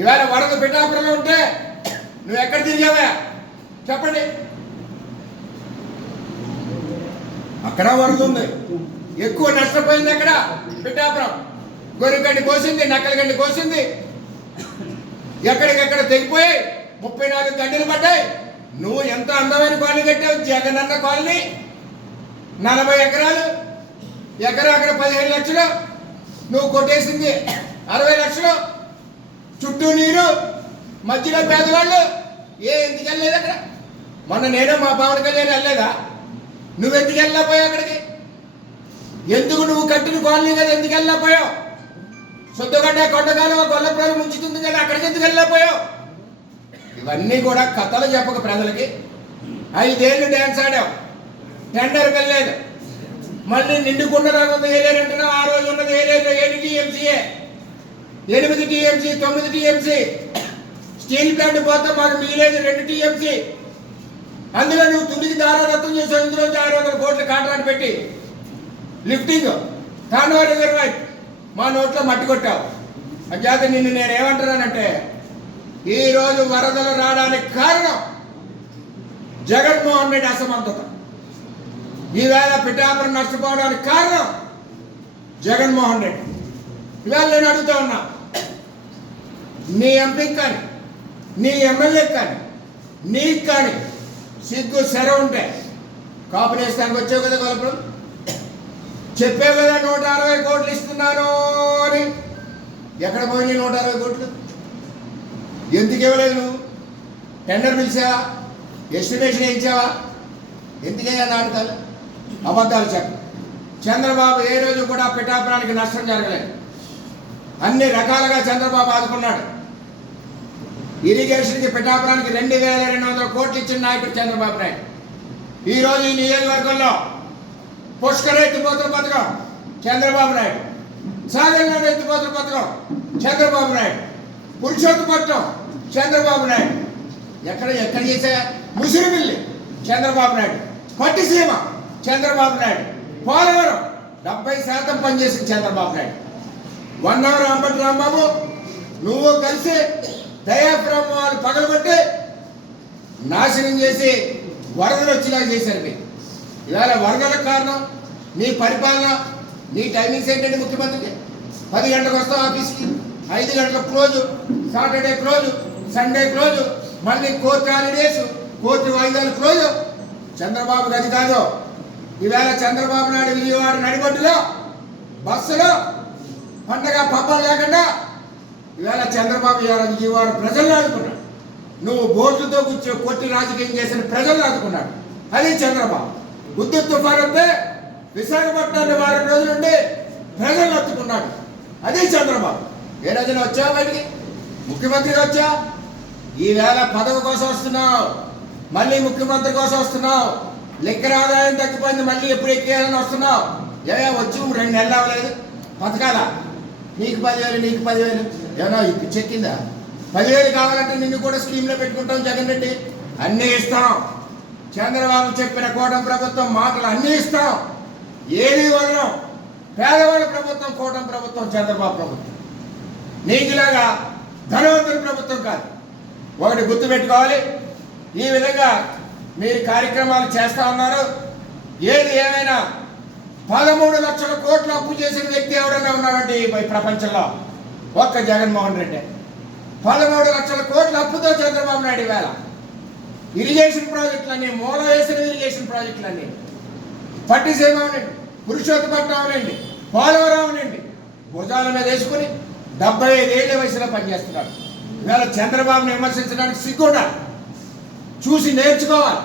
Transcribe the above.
ఇవాళ వరద పిఠాపురంలో ఉంటే నువ్వు ఎక్కడ తిరిగావా చెప్పండి. అక్కడ వరద ఉంది, ఎక్కువ నష్టపోయింది అక్కడ పిఠాపురం. గొర్రెగడ్డి కోసింది, నక్కల గడ్డి కోసింది, ఎక్కడికెక్కడ తెగిపోయి 34 గడ్డలు పడ్డాయి. నువ్వు ఎంత అందమైన కాలనీ కట్టావు, జగనన్న కాలనీ. 40 ఎకరాలు, ఎకరా అక్కడ 15 లక్షలు, నువ్వు కొట్టేసింది 60 లక్షలు. చుట్టూ నీరు, మధ్యలో పేదవాళ్ళు. ఎందుకు వెళ్ళలేదు అక్కడ? మొన్న నేనే మా పవన్ కళ్యాణ్ వెళ్ళలేదా? నువ్వు ఎందుకు వెళ్ళకపోయావు అక్కడికి? ఎందుకు నువ్వు కట్టిన కాలనీ కదా, ఎందుకు వెళ్ళకపోయావు? సొద్దుగడ్డ కొండగాలు గొల్లపురం ముంచుతుంది కదా, అక్కడికి ఎందుకు వెళ్ళకపోయావు? ఇవన్నీ కూడా కథలు చెప్పక ప్రజలకి. 5 ఏళ్ళు డ్యాన్స్ ఆడావు, టెండర్ వెళ్ళలేదు. మళ్ళీ నిండుకున్న వేలేరంటున్నావు. ఆ రోజు ఉన్నది వేలేదు 7 టీఎంసీఏ, 8 టీఎంసీ, 9 టీఎంసీ. స్టీల్ ప్లాంట్ పోతే మాకు మిగిలేదు 2 టీఎంసీ. అందులో నువ్వు తులికి దారాదత్తం చేసావు. ఇందులో 600 కోట్ల కాంట్రాక్ట్ పెట్టి లిఫ్టింగ్ తాండవ రిజర్వాయర్ మా నోట్లో మట్టి కొట్టావు. అంచేత నిన్ను నేను ఏమంటున్నానంటే, ఈరోజు వరదలు రావడానికి కారణం జగన్మోహన్ రెడ్డి అసమర్థత. ఈవేళ పిఠాపురం నష్టపోవడానికి కారణం జగన్మోహన్ రెడ్డి. ఇవాళ నేను అడుగుతా ఉన్నా, నీ ఎంపీకి కానీ, నీ ఎమ్మెల్యేకి కానీ, నీకు కానీ సిగ్గు సెర ఉంటే కాపులు వేస్తానికి వచ్చావు కదా గొల్లపురం. చెప్పావు కదా 160 కోట్లు ఇస్తున్నాను అని. ఎక్కడ పోయినాయి 160 కోట్లు? ఎందుకు ఇవ్వలేదు నువ్వు? టెండర్ పిలిచావా? ఎస్టిమేషన్ వేయించావా? ఎందుకయ్యా నాటకాలు, అబద్ధాలు చెప్ప? చంద్రబాబు ఏ రోజు కూడా పిఠాపురానికి నష్టం జరగలేదు. అన్ని రకాలుగా చంద్రబాబు ఆదుకున్నాడు. ఇరిగేషన్కి పిఠాపురానికి 2200 కోట్లు ఇచ్చిన నాయకుడు చంద్రబాబు నాయుడు. ఈరోజు ఈ నియోజకవర్గంలో పుష్కర ఎత్తిపోతుల పథకం చంద్రబాబు నాయుడు, సాగర్లో ఎత్తిపోతుల పథకం చంద్రబాబు నాయుడు, పురుషోత్తపట్నం చంద్రబాబు నాయుడు. ఎక్కడ చేసా? ముసిరిమిల్లి చంద్రబాబు నాయుడు, పట్టిసీమ చంద్రబాబు నాయుడు, పోలవరం 70% పనిచేసింది చంద్రబాబు నాయుడు. 1 అవర్ అంబటి రాంబాబు నువ్వు కలిసి దయాప్రమాలు పగలబట్టి నాశనం చేసి వరదలు వచ్చేలా చేశారు మీరు. ఇవాళ వరదలకు కారణం నీ పరిపాలన, నీ టైమింగ్స్ ఏంటంటే ముఖ్యమంత్రికి 10 గంటలకు వస్తావు ఆఫీస్కి, 5 గంటలకు close, Saturday close, Sunday close, మళ్ళీ కోర్టు హాలిడేస్, కోర్టు వాయిదాలు క్లోజు. చంద్రబాబుకి అది కాదు. ఈవేళ చంద్రబాబు నాయుడు విజయవాడ నడిబొడ్డులో బస్సులో పండగ పబ్బం లేకుండా ఈవేళ చంద్రబాబు విజయవాడ ప్రజలను ఆదుకున్నాడు. నువ్వు బోట్లతో కూర్చో కొట్టి రాజకీయం చేసిన ప్రజలను ఆదుకున్నాడు. అది చంద్రబాబు. ఉద్దు తుఫాను వస్తే విశాఖపట్నాన్ని 4 రోజుల నుండి ప్రజలను అత్తుకున్నాడు. అది చంద్రబాబు. ఏ రోజున వచ్చావు బయటికి? ముఖ్యమంత్రిగా వచ్చా. ఈవేళ పదవి కోసం వస్తున్నావు, మళ్ళీ ముఖ్యమంత్రి కోసం వస్తున్నావు. లిక్కర్ ఆదాయం తగ్గిపోయింది, మళ్ళీ ఎప్పుడు ఎక్కేయాలని వస్తున్నావు. వచ్చి 2 నెలలు అవ్వలేదు. పథకాల నీకు 10,000, నీకు 10,000 ఏమన్నా చెక్కిందా? 10,000 కావాలంటే నిన్ను కూడా స్కీమ్లో పెట్టుకుంటాం. జగన్ రెడ్డి అన్నీ ఇస్తాం. చంద్రబాబు చెప్పిన కూటమి ప్రభుత్వం మాటలు అన్నీ ఇస్తాం, ఏది వదలం. పేదవాళ్ళ ప్రభుత్వం కూటమి ప్రభుత్వం, చంద్రబాబు ప్రభుత్వం. నీకులాగా ధనవంతుల ప్రభుత్వం కాదు. ఒకటి గుర్తుపెట్టుకోవాలి. ఈ విధంగా మీరు కార్యక్రమాలు చేస్తా ఉన్నారు. ఏది ఏమైనా 13 లక్షల కోట్లు అప్పు చేసిన వ్యక్తి ఎవరైనా ఉన్నారంటే ఈ ప్రపంచంలో ఒక్క జగన్మోహన్ రెడ్డి. 13 లక్షల కోట్ల అప్పుతో చంద్రబాబు నాయుడు వేళ ఇరిగేషన్ ప్రాజెక్టులన్నీ, మూల వేసిన ఇరిగేషన్ ప్రాజెక్టులన్నీ, పట్టిసీమ అవనండి, పురుషోత్తపట్నం అవనండి, పోలవరం అవనండి, భుజాల మీద వేసుకుని 75 ఏళ్ల వయసులో పనిచేస్తున్నాడు. ఇవాళ చంద్రబాబుని విమర్శించడానికి సిగ్గుండాలి. చూసి నేర్చుకోవాలి.